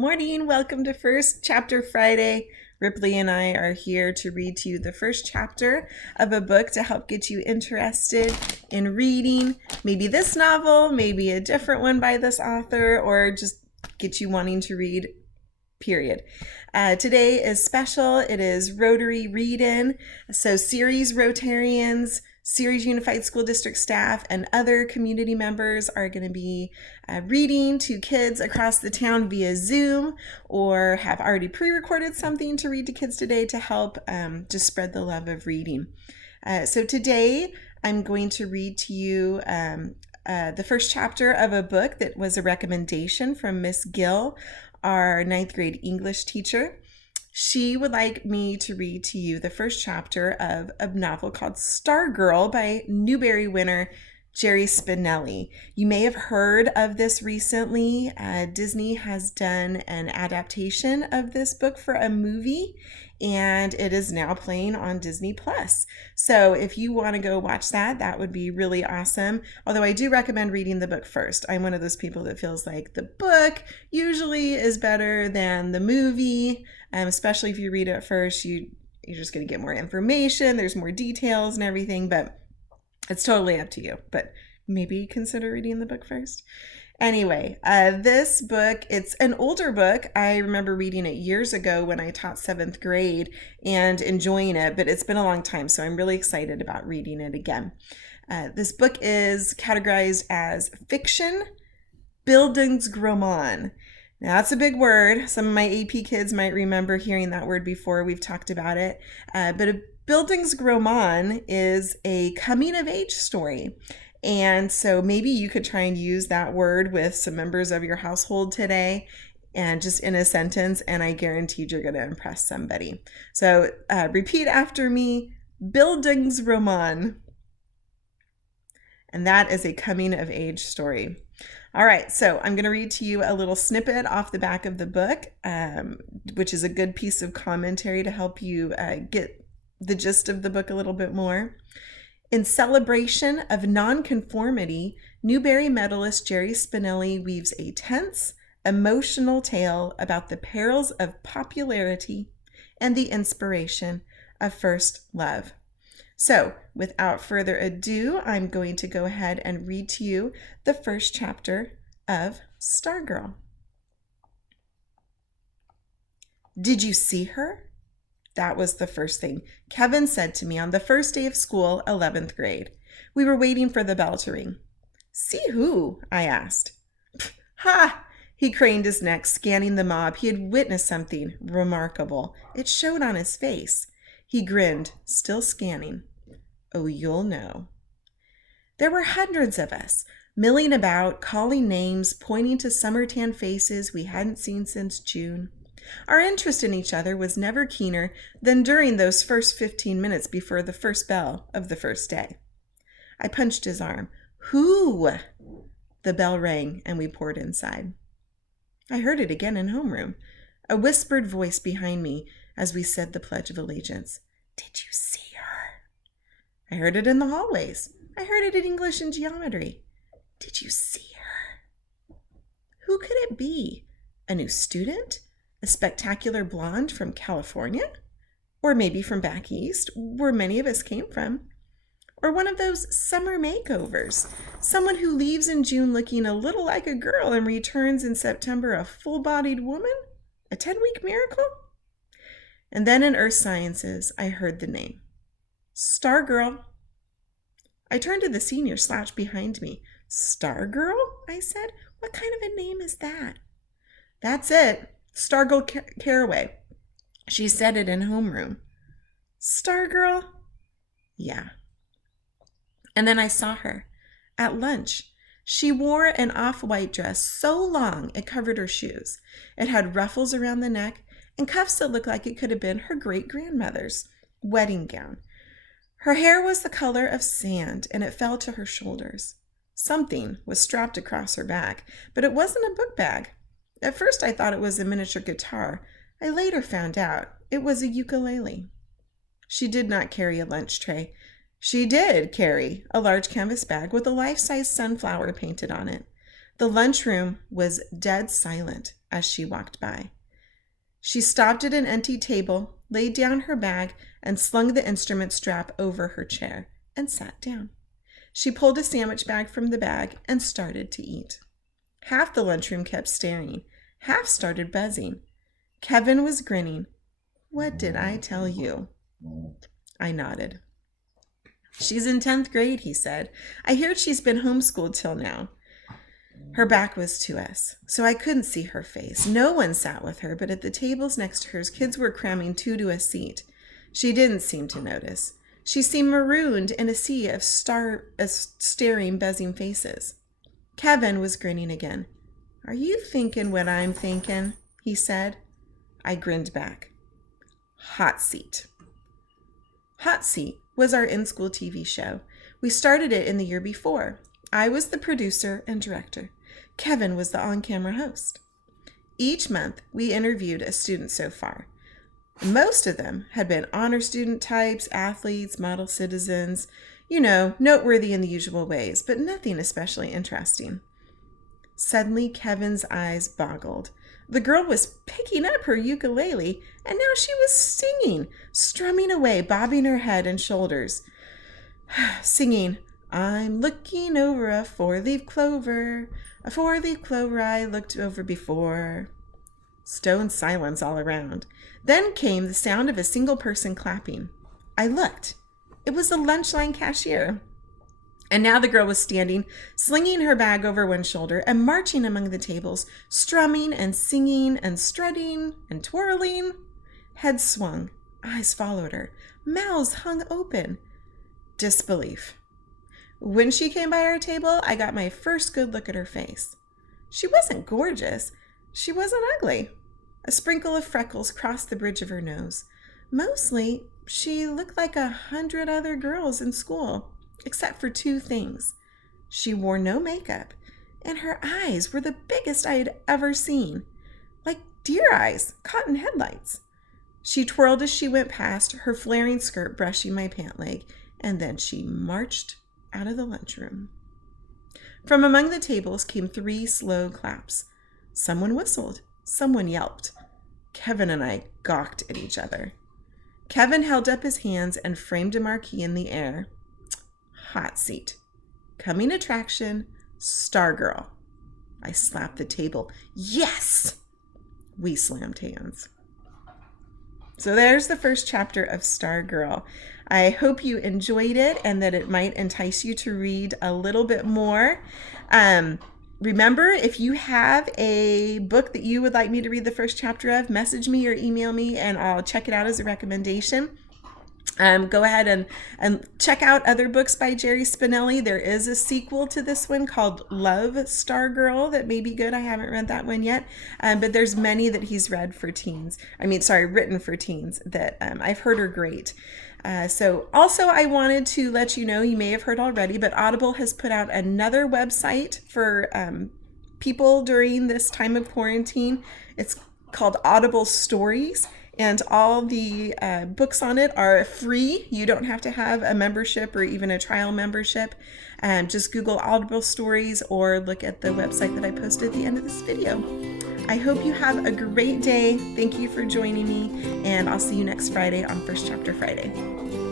Morning, welcome to First Chapter Friday. Ripley and I are here to read to you the first chapter of a book to help get you interested in reading. Maybe this novel, maybe a different one by this author, or just get you wanting to read, period. Today is special. It is Rotary Read-In. So Ceres Rotarians, Ceres Unified School District staff, and other community members are going to be reading to kids across the town via Zoom, or have already pre-recorded something to read to kids today to help just spread the love of reading. So today I'm going to read to you the first chapter of a book that was a recommendation from Miss Gill, our ninth grade English teacher. She would like me to read to you the first chapter of a novel called Stargirl by Newbery winner Jerry Spinelli. You may have heard of this recently. Disney has done an adaptation of this book for a movie, and it is now playing on Disney Plus. So if you want to go watch that, that would be really awesome. Although I do recommend reading the book first. I'm one of those people that feels like the book usually is better than the movie, especially if you read it first. You're just going to get more information. There's more details and everything, but it's totally up to you. But maybe consider reading the book first. Anyway, this book, it's an older book. I remember reading it years ago when I taught 7th grade and enjoying it, but it's been a long time, so I'm really excited about reading it again. This book is categorized as fiction, Bildungsroman. Now, that's a big word. Some of my AP kids might remember hearing that word before. We've talked about it. But a Bildungsroman is a coming-of-age story. And so maybe you could try and use that word with some members of your household today, and just in a sentence, and I guaranteed you're going to impress somebody. So repeat after me, Bildungsroman. And that is a coming-of-age story. All right, so I'm going to read to you a little snippet off the back of the book, which is a good piece of commentary to help you get the gist of the book a little bit more. In celebration of nonconformity, Newbery medalist Jerry Spinelli weaves a tense, emotional tale about the perils of popularity and the inspiration of first love. So, without further ado, I'm going to go ahead and read to you the first chapter of Stargirl. Did you see her? That was the first thing Kevin said to me on the first day of school, 11th grade. We were waiting for the bell to ring. See who? I asked. Ha! He craned his neck, scanning the mob. He had witnessed something remarkable. It showed on his face. He grinned, still scanning. Oh, you'll know. There were hundreds of us, milling about, calling names, pointing to summer-tan faces we hadn't seen since June. Our interest in each other was never keener than during those first 15 minutes before the first bell of the first day. I punched his arm. Who? The bell rang, and we poured inside. I heard it again in homeroom, a whispered voice behind me as we said the Pledge of Allegiance. Did you see her? I heard it in the hallways. I heard it in English and geometry. Did you see her? Who could it be? A new student? A spectacular blonde from California? Or maybe from back east, where many of us came from? Or one of those summer makeovers? Someone who leaves in June looking a little like a girl and returns in September a full-bodied woman? A 10-week miracle? And then in Earth Sciences, I heard the name. Stargirl. I turned to the senior slouch behind me. Stargirl? I said. What kind of a name is that? That's it. Stargirl Caraway. She said it in homeroom. Stargirl? Yeah. And then I saw her at lunch. She wore an off-white dress so long it covered her shoes. It had ruffles around the neck and cuffs that looked like it could have been her great-grandmother's wedding gown. Her hair was the color of sand, and it fell to her shoulders. Something was strapped across her back, but it wasn't a book bag. At first I thought it was a miniature guitar. I later found out it was a ukulele. She did not carry a lunch tray. She did carry a large canvas bag with a life-size sunflower painted on it. The lunchroom was dead silent. as she walked by. She stopped at an empty table, laid down her bag, and slung the instrument strap over her chair and sat down. She pulled a sandwich bag from the bag and started to eat. Half the lunchroom kept staring. Half started buzzing. Kevin was grinning. "What did I tell you?" I nodded. "She's in 10th grade, he said. "I hear she's been homeschooled till now." Her back was to us, so I couldn't see her face. No one sat with her, but at the tables next to hers, kids were cramming 2 to a seat. She didn't seem to notice. She seemed marooned in a sea of staring, buzzing faces. Kevin was grinning again. "Are you thinking what I'm thinking?" he said. I grinned back. Hot Seat. Hot Seat was our in-school TV show. We started it in the year before. I was the producer and director. Kevin was the on-camera host. Each month, we interviewed a student so far. Most of them had been honor student types, athletes, model citizens, noteworthy in the usual ways, but nothing especially interesting. Suddenly, Kevin's eyes boggled. The girl was picking up her ukulele, and now she was singing, strumming away, bobbing her head and shoulders, singing, "I'm looking over a 4-leaf clover, a 4-leaf clover I looked over before." Stone silence all around. Then came the sound of a single person clapping. I looked. It was the lunch line cashier. And now the girl was standing, slinging her bag over one shoulder and marching among the tables, strumming and singing and strutting and twirling. Heads swung. Eyes followed her. Mouths hung open. Disbelief. When she came by our table, I got my first good look at her face. She wasn't gorgeous. She wasn't ugly. A sprinkle of freckles crossed the bridge of her nose. Mostly, she looked like 100 other girls in school, except for 2 things. She wore no makeup, and her eyes were the biggest I had ever seen, like deer eyes caught in headlights. She twirled as she went past, her flaring skirt brushing my pant leg, and then she marched out of the lunchroom. From among the tables came 3 slow claps. Someone whistled. Someone yelped. Kevin and I gawked at each other. Kevin held up his hands and framed a marquee in the air. Hot Seat. Coming attraction, Stargirl. I slapped the table. Yes! We slammed hands. So there's the first chapter of Stargirl. I hope you enjoyed it and that it might entice you to read a little bit more. Remember, if you have a book that you would like me to read the first chapter of, message me or email me and I'll check it out as a recommendation. Go ahead and check out other books by Jerry Spinelli. There is a sequel to this one called Love, Stargirl that may be good. I haven't read that one yet, but there's many that he's written for teens that I've heard are great. So also I wanted to let you know, you may have heard already, but Audible has put out another website for people during this time of quarantine. It's called Audible Stories. And all the books on it are free. You don't have to have a membership or even a trial membership. Just Google Audible Stories or look at the website that I posted at the end of this video. I hope you have a great day. Thank you for joining me, and I'll see you next Friday on First Chapter Friday.